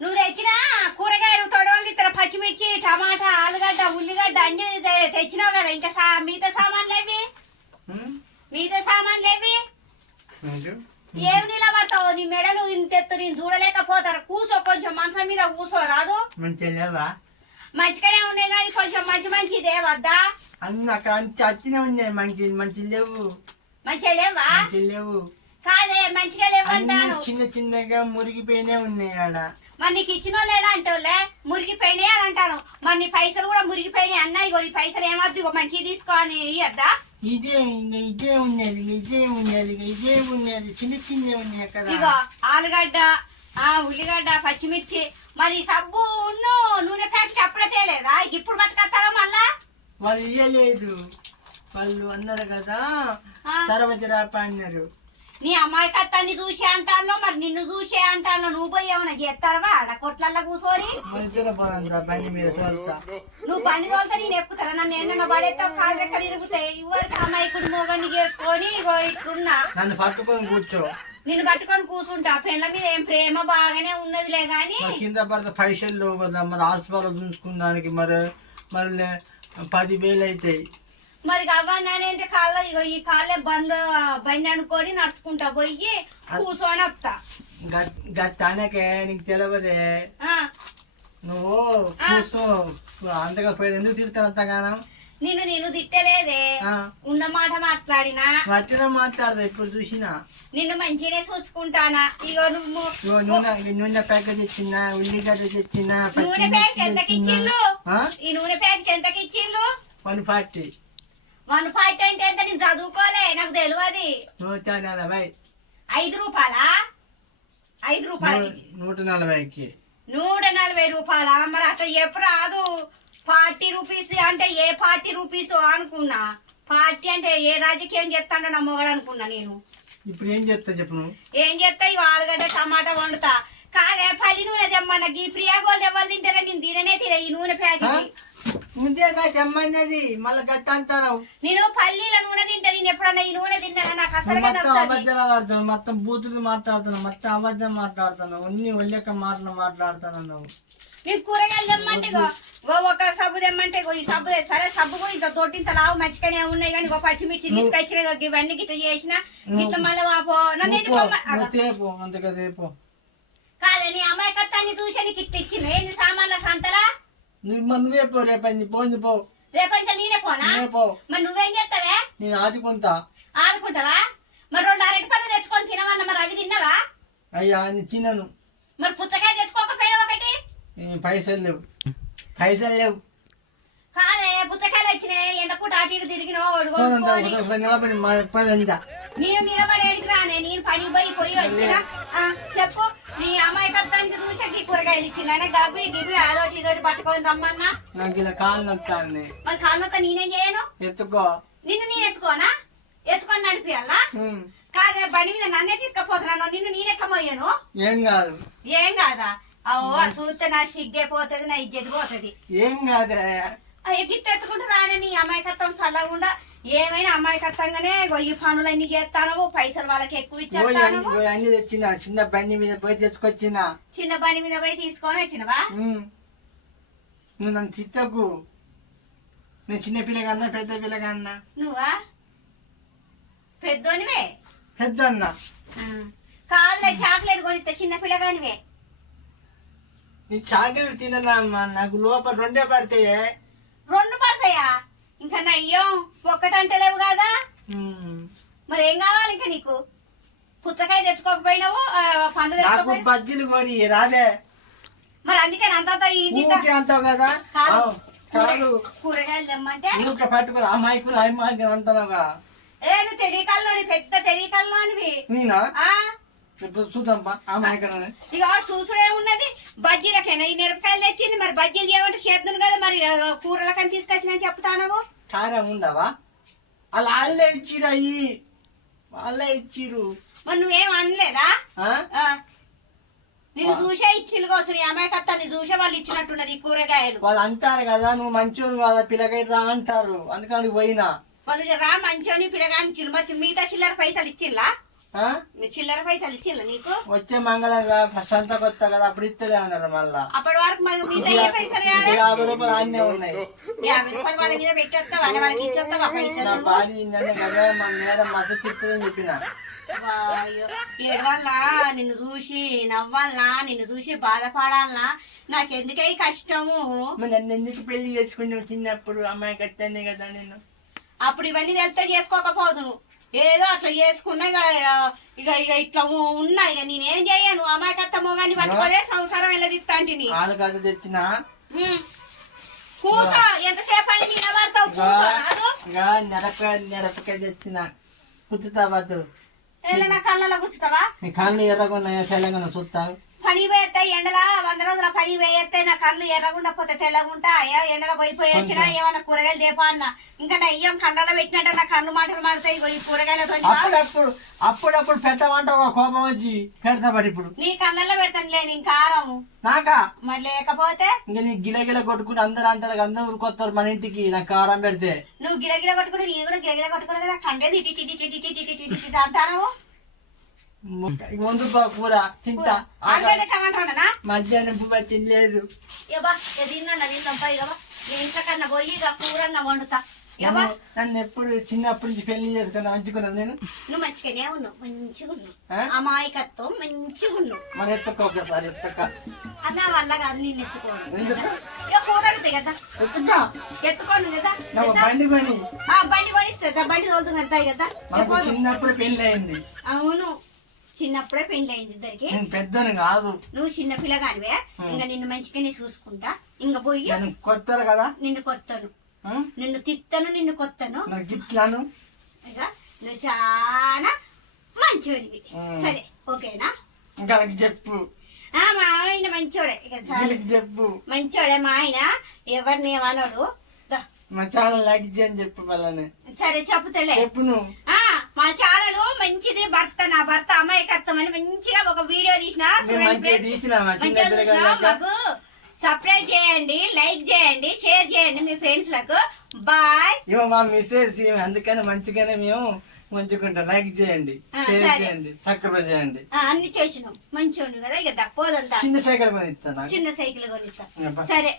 నువ్వు తెచ్చిన? కూరగాయలు తొడవలు ఇతర పచ్చిమిర్చి టమాటా ఆలుగడ్డ ఉల్లిగడ్డ అన్ని తెచ్చినావు కదా. ఇంకా సా మిగతా సామాన్లు ఏవి మిగతా సామాన్లు ఏవి? ఏం నిలబడతావు? నీ మెడలు ఇంత ఎత్తు నేను చూడలేకపోతారు కూసో కొంచెం మంచం మీద కూసో. రాదు? మంచిగానే ఉన్నాయి కానీ కొంచెం మంచి మంచిదే వద్దా అన్ని అక్కడ అంత ఉన్నాయి. మంచి మంచి లేవు. మంచిగా లేవా? మంచి లేవు. కాదే మంచిగా లేవంటాను చిన్న చిన్నగా మురిగిపోయినే ఉన్నాయి ఆడ. మరి నీకు ఇచ్చిన లేదా అంటావులే మురిగిపోయినాయి అని అంటాను. మరి నీ పైసలు కూడా మురిగిపోయినాయి అన్న ఇగో నీ పైసలు ఏమద్దు ఇగో మంచిగా తీసుకో అని ఇయ్యద్దా? ఇదే ఇదే ఉన్నది ఇదే ఉన్నది ఇదే ఉన్నది చిన్న చిన్న ఉన్నాయి అక్కడ ఇగో ఆలుగడ్డ ఆ ఉల్లిగడ్డ పచ్చిమిర్చి మరి సబ్బు ఉన్ను నూనె ప్యాకెట్ అప్పుడే తేలేదా? ఇప్పుడు పట్టుకొస్తారా మళ్ళా? వాళ్ళు ఇయ్యలేదు. వాళ్ళు అన్నారు కదా తర్వాత రాపా అన్నారు. నీ అమ్మాయి కత్తాన్ని చూసి అంటాను మరి నిన్ను చూసే అంటాను నువ్వు పోయి ఏమైనా చేస్తావా ఆడ కొట్లల్లో కూర్చొని నువ్వు బండి తోలితే నేను ఎక్కుతాను నన్ను ఎన్న పడేస్తావు కాలు రెక్కలు ఇరుగుతాయి. ఇవరికి అమ్మాయికుడు మోగన్ని చేసుకొని ఇట్లున్నా. నన్ను పట్టుకొని కూర్చో. నిన్ను పట్టుకొని కూర్చుంటా పెళ్ళ మీద ఏం ప్రేమ బాగానే ఉన్నదిలే గాని. కింద పడితే పైసలు మరి హాస్పిటల్ చూసుకున్నానికి మరి మళ్ళీ పదివేలు అవుతాయి. మరి గవ్వనేంటి కాళ్ళ ఇగో ఈ కాళ్ళే బండ్లు బండి అనుకొని నడుచుకుంటా పోయి కూర్చొని వస్తా గట్టానకే నీకు తెలియదే ఆ, నువ్వు కూర్చో అంతగా పోయేది ఎందుకు తిడతాను అంతగానం? నిన్ను నేను తిట్టలేదే. ఉన్న మాట మాట్లాడినా. అట్లనే మాట్లాడదా ఇప్పుడు చూసినా. నిన్ను మంచిగానే చూసుకుంటానా? ఇగో నువ్వు నూనె ప్యాకెట్ తెచ్చిన ఉల్లిగడ్డ తెచ్చిన నూనె ప్యాకెట్ ఎంతకి ఇచ్చిండ్రు ఆ? ఈ నూనె ప్యాకెట్ ఎంతకి ఇచ్చిండ్రు వన్ ఫార్టీ. వన్ ఫైవ్ అంటే ఎంత నేను చదువుకోలే నాకు తెలియదు నూట నలభై ఐదు రూపాయలా? ఐదు రూపాయలకి నూ- నూట నలభైకి నూట నలభై రూపాయల? మరి అట్లా చెప్పు రాదు? ఫార్టీ రూపీస్ అంటే ఏ పార్టీ రూపీస్ అనుకున్నా? పార్టీ అంటే ఏ రాజకీయం చేస్తాడో నా మొగడు అనుకున్నా నేను. ఇప్పుడు ఏం చెప్తా చెప్పు ఏం చేస్తా? ఇవి ఆలుగడ్డ టమాటా వండుతా. కాదే పల్లి నూనె తెమ్మన్న? గీ ప్రియా గోల్డ్ ఎవరు తింటారా నేను తిననే తిన ఈ నూనె? ప్యాకెట్ ముందేగా తెమ్మన్నది మళ్ళీ గట్ట అంటావు నేను పల్లీల నూనె తింటా నేను ఎప్పుడన్నా ఈ నూనె తిన్నా నాకు అసలు మొత్తం అబద్ధాలు మొత్తం బూతులు మాట్లాడుతున్నావు మొత్తం అబద్ధం మాట్లాడుతున్నావు అన్ని ఒళ్ళక మాటలు మాట్లాడుతున్నావు. నువ్వు నీకు కూరగాయలు తెమ్మంటే ఇగో ఒక సబ్బు తెమ్మంటే ఈ సబ్బు సరే సబ్బు ఇంత తోటింత లావు మంచిగానే ఉన్నాయి కానీ ఒక పచ్చిమిర్చి తీసుకొచ్చిన ఇవన్నీ గిట్ల చేసిన గిట్ల మళ్ళీ వాపో నన్ను నువ్వు ఏంటి పో, పొమ్మ- నువ్వు అగో. తేపో అంతగా తేపో. కాదే నీ అమ్మాయి కత్తాన్ని చూసి నీకు ఇట్ట ఇచ్చింది. ఏంది సామాన్ల సంతలా? నువ్వు నువ్వే పో రేపంది పోంది పో. రేపంచ నేనే పోనా? పో. మరి నువ్వేం చేస్తావే? నేను ఆదుకుంటా. ఆడుకుంటావా మరి రెండు అరటి పళ్ళు తెచ్చుకొని తినమన్నా మరి అవి తిన్నావా? అయ్యా నేను తినను. మరి పుచ్చకాయ తెచ్చుకోకపోయినా ఒకటి? పైసలు లేవు. పైసలు లేవు. కాదే పుచ్చకాయలు వచ్చినాయి. ఎండపూట అటు ఇటు తిరిగినావు ఒకసారి నిలబడి పదంతా. నేను నిలబడేడికి రానే నేను పని పోయి పోయి వచ్చిన చెప్పు నీ అమ్మాయి కద్దానికి చూసాకి కూరగాయలు ఇచ్చిందనే గబ్బి గిబ్బి అదోటి ఇదోటి పట్టుకొని రమ్మన్నా. నాకు ఇలా కాలు నొక్కాలని మరి కాళ్ళతో నేనేం చేయను? ఎత్తుకో. నిన్ను నేను ఎత్తుకోనా? ఎత్తుకొని నడిపియాలా? కాదే బండి మీద నన్నే తీసుకుపోతున్నాను? నిన్ను నేను ఎట్లా పోయాను? ఏం కాదు. ఏం కాదా? అవో చూస్తే నా సిగ్గే పోతుంది నా ఇజ్జతి పోతుంది. ఏం కాదు గిట్ట ఎత్తుకుంటూ రానే నీ అమాయకత్వం చల్లకుండా ఏమైనా అమాయకత్వంగానే గొయ్యి పనులన్నీ చేస్తాను పైసలు వాళ్ళకి ఎక్కువ ఇచ్చేస్తాను అన్ని తెచ్చిన చిన్న బండి మీద పోయి తెచ్చుకొచ్చిన. చిన్న బండి మీద పోయి తీసుకొని వచ్చినవా. నువ్వు నన్ను తిట్టకు. నేను చిన్న పిల్లగన్నా పెద్ద పిల్లగన్నా నువ్వా? పెద్దోనివే? పెద్ద అన్న కాళ్ళే చాక్లెట్ కొనిస్తే చిన్న పిల్లగానివే. నీ చాకరీ తినమ్మా నాకు లోపల రెండే పడతాయే. రెండు పడతాయా? ఇంకా నయ్యం ఒక్కటంటే లేవు కదా. మరి ఏం కావాలి ఇంకా నీకు? పుచ్చకాయ తెచ్చుకోకపోయినావు పండు నాకు తెచ్చుకోకపోయినా బజ్జీలు కొని రాదే మరి అందుకే అంత ఇది ఊరికే అంటావు కదా? కాదు. కూరగాయలు తెమ్మంటే? ఊరికే పట్టుకుని ఆ మైకులు అంటున్నావుగా. ఏ నువ్వు తెలియకల్లోని పెద్ద తెలియకల్లోనివి. నేనా? ఆ? ఇక చూసుడే ఉన్నది బజ్జీలకైనా? ఈ మిరపకాయలు తెచ్చింది మరి బజ్జీలు చేయమంటే చేద్దాను కదా మరి కూరలకని తీసుకొచ్చిన చెప్తాను కారం ఉండవా? అలా వాళ్ళే ఇచ్చిరు అయ్యి వాళ్ళే ఇచ్చిరు. మరి నువ్వేం అనలేదా? ఆ? ఆ. నిన్ను చూసే ఇచ్చిలు కావచ్చు నీ అమ్మాయి కత్తాన్ని చూసే వాళ్ళు ఇచ్చినట్టున్నది ఈ కూరగాయలు. వాళ్ళు అంటారు కదా నువ్వు మంచోడు కదా పిల్లకై రా అంటారు. అందుకని పోయినా. వాళ్ళు రా మంచోని పిల్లగాని చిల్లు మరి మిగతా చిల్లర పైసలు ఇచ్చిల్లా? నీ చిల్లర పైసలు ఇచ్చిల్ల నీకు? వచ్చే మంగళవారం ఫస్ట్ అంతా కొత్త కదా అప్పుడు ఇస్తలే అన్నారు మళ్ళా. అప్పటి వరకు మనకు మిగతా ఏ పైసలు యాభై రూపాయలు అన్నీ ఉన్నాయి. యాభై రూపాయలు వాళ్ళ మీద పెట్టొస్తా వాళ్ళ వాళ్ళకి ఇచ్చొస్తావా పైసలు? ఇందనే కదా మా మేడం మద్దతు చెప్తుందని చెప్పిన. ఏడవాళ్ళ నిన్ను చూసి నవ్వాలనా? నిన్ను చూసి బాధపడాలనా? నాకెందుకై కష్టము? నన్ను ఎందుకు పెళ్ళి చేసుకున్నావు చిన్నప్పుడు? అమ్మాయి కట్టానే కదా నేను అప్పుడు ఇవన్నీ తెలితే చేసుకోకపోదును ఏదో అట్లా చేసుకున్నా ఇక ఇక ఇక ఇట్లా ఉన్నా. ఇక నేనేం చేయను అమాయకత్తమో గాని పట్టుకోలే సంసారం వెళ్ళదిస్తాంటిని పాలు కథ తెచ్చిన. కూసో. ఎంతసేపు అని నిలబడతావు? కూసో రాదు. ఇక నెరపకాయ తెచ్చిన. కుచ్చుతా బద్దు ఏదైనా కళ్ళలో కూర్చుతావా నీ కళ్ళు ఎర్రగున్నాయో తెల్లగా చూస్తావు? పని పోయేస్తే ఎండల వంద రోజుల పని పోయేస్తే నా కళ్ళు ఎర్రగుండా పోతే తెల్లగుంటా. అయ్యా ఎండల పోయిపోయి వచ్చినా ఏమన్నా కూరగాయలు దేపా అన్న. ఇంకా నా ఇయ్యం కండలో పెట్టినట్టు నా కళ్ళు మాటలు మాడతాయి ఈ కూరగాయలతో అప్పుడప్పుడు అప్పుడప్పుడు పెట్టమంటే ఒక కోపం వచ్చి పెడతా పడి ఇప్పుడు. నీ కళ్ళల్లో పెడతాను లేని కారము. నాకా? మరి లేకపోతే? ఇంకా నీ గిల గిల కొట్టుకుని అందరు అంటారు అందరూ ఊరుకొస్తారు మన ఇంటికి నాకు కారం పెడితే. నువ్వు గిరగిర కొట్టుకుని నేను కూడా గిరగిర కొట్టుకుని కదా కండేది ఇటు ఇటు ఇటు ఇటు ఇటు ఇటు ఇటు అంటాను ముందు కూర తింటా. మధ్యాహ్నం పువ్వు తినలేదు. పోయి ఇక కూరన్న వండుతా. నన్ను ఎప్పుడు చిన్నప్పటి నుంచి పెళ్ళి చేసుకున్నా మంచుకున్నది నేను? నువ్వు మంచిగానే ఉన్నావు మంచిగా ఉన్నావు? అమాయకత్వం మంచిగా ఉన్నావు. మరి ఎత్తక ఒకసారి ఎత్తక. అన్న వల్ల కాదు నేను ఎత్తుకోను. ఎందుకు? ఇక కూర వండుతాయి కదా. ఎత్తక. ఎత్తుకోను కదా? బండి కొని బండి కొనిస్తా బండి తోలుతుంది కదా. చిన్నప్పుడు పెళ్ళి అయింది. అవును. చిన్నప్పుడే పెళ్ళి అయింది ఇద్దరికి. నేను పెద్దను కాదు. నువ్వు చిన్న పిల్లగానివే ఇంకా నిన్ను మంచిగానే చూసుకుంటా. ఇంకా పోయి నేను కొత్తారు కదా? నిన్ను కొత్తను? నిన్ను తిత్తను నిన్ను కొత్తను. గిట్లాను? ఇక నువ్వు చాలా మంచివాడివి. సరే ఓకేనా? ఇంకా చెప్పు. ఆ మా ఆయన మంచోడే. ఇక చెప్పు. మంచోడే మా ఆయన. ఎవరిని ఏమనడు. మా ఛానల్ లైక్ చేయని చెప్పు వాళ్ళని సరే చెప్పుతలే. చెప్పు నువ్వు. ఆ మా ఛానల్ మంచిది భర్త నా భర్త అమ్మాయికత్వం అని మంచిగా ఒక వీడియో తీసిన? మాకు సబ్స్క్రైబ్ చేయండి లైక్ చేయండి షేర్ చేయండి మీ ఫ్రెండ్స్లకు. బాయ్ ఇవో మా మిస్సెస్ అందుకని మంచిగానే మేము ఉంచుకుంటాం లైక్ చేయండి షేర్ సరే. చేయండి సబ్స్క్రైబ్ చేయండి. అన్ని చేసినాం. మంచిగా ఉంది కదా ఇక దప్పోదంతా చిన్న సైకిల్ కొని ఇస్తాను చిన్న సైకిల్ కొనిస్తా. సరే.